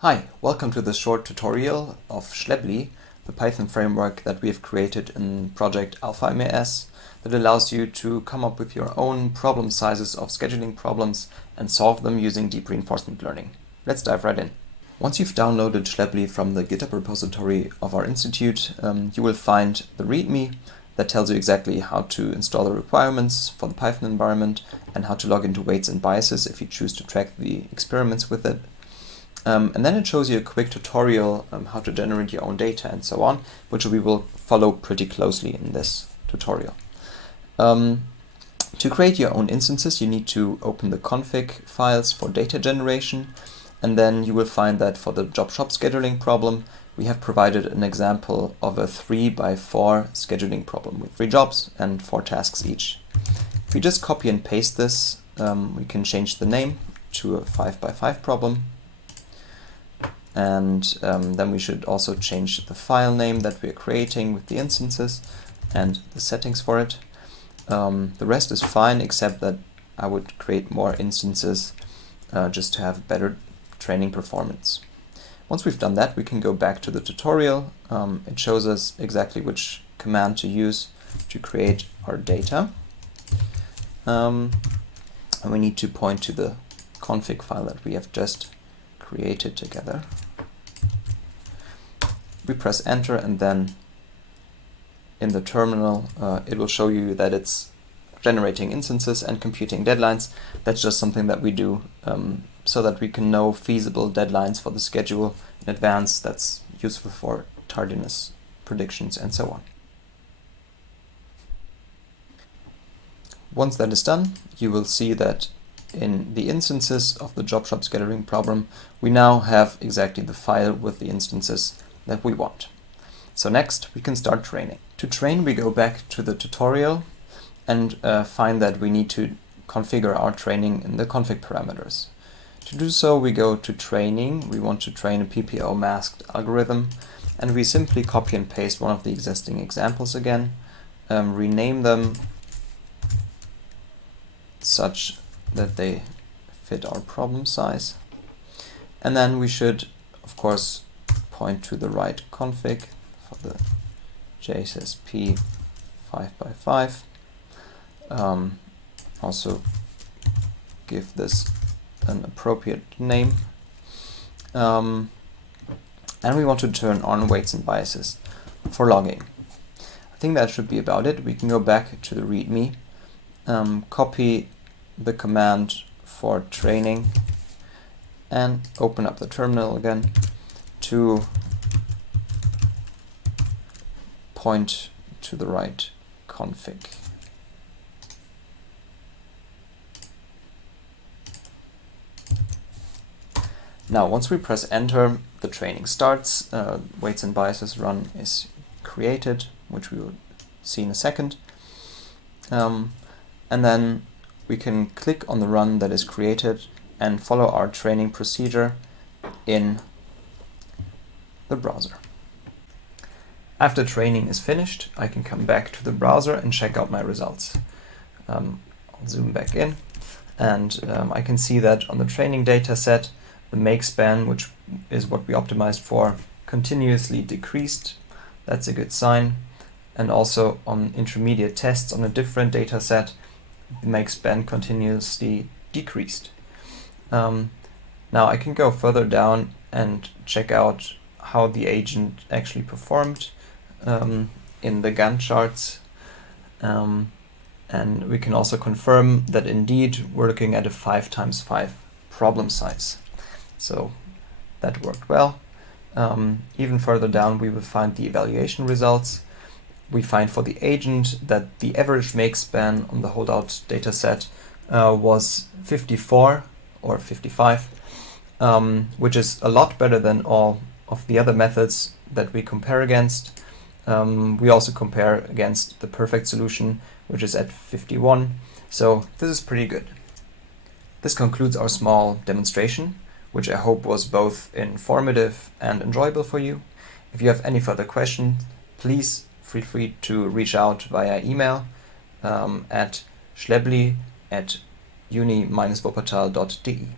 Hi, welcome to this short tutorial of Schlebli, the Python framework that we have created in project AlphaMAS that allows you to come up with your own problem sizes of scheduling problems and solve them using deep reinforcement learning. Let's dive right in. Once you've downloaded Schlebli from the GitHub repository of our institute, you will find the README that tells you exactly how to install the requirements for the Python environment and how to log into weights and biases if you choose to track the experiments with it. And then it shows you a quick tutorial how to generate your own data and so on, which we will follow pretty closely in this tutorial. To create your own instances, you need to open the config files for data generation, and then you will find that for the job shop scheduling problem, we have provided an example of a 3x4 scheduling problem with 3 jobs and 4 tasks each. If we just copy and paste this, we can change the name to a 5x5 problem. And then we should also change the file name that we are creating with the instances and the settings for it. The rest is fine, except that I would create more instances just to have better training performance. Once we've done that, we can go back to the tutorial. It shows us exactly which command to use to create our data. And we need to point to the config file that we have just created together. We press enter, and then in the terminal it will show you that it's generating instances and computing deadlines. That's just something that we do so that we can know feasible deadlines for the schedule in advance. That's useful for tardiness predictions and so on. Once that is done, you will see that in the instances of the job shop scheduling problem, we now have exactly the file with the instances that we want. So next we can start training. To train, we go back to the tutorial and find that we need to configure our training in the config parameters. To do so, we go to training. We want to train a PPO masked algorithm, and we simply copy and paste one of the existing examples again, rename them such that they fit our problem size, and then we should of course point to the right config for the JSSP 5x5. Also give this an appropriate name, and we want to turn on weights and biases for logging. I think that should be about it. We can go back to the README, copy the command for training, and open up the terminal again to point to the right config. Now, once we press enter, the training starts. Weights and biases run is created, which we will see in a second. And then we can click on the run that is created and follow our training procedure in the browser. After training is finished, I can come back to the browser and check out my results. I'll zoom back in, and I can see that on the training data set, the make span, which is what we optimized for, continuously decreased. That's a good sign. And also on intermediate tests on a different data set, the make span continuously decreased. Now I can go further down and check out how the agent actually performed in the Gantt charts, and we can also confirm that indeed we're looking at a 5x5 problem size. So that worked well. Even further down we will find the evaluation results. We find for the agent that the average make span on the holdout data set was 54 or 55, which is a lot better than all of the other methods that we compare against. We also compare against the perfect solution, which is at 51. So this is pretty good. This concludes our small demonstration, which I hope was both informative and enjoyable for you. If you have any further questions, please feel free to reach out via email at schlebli@uni-wuppertal.de.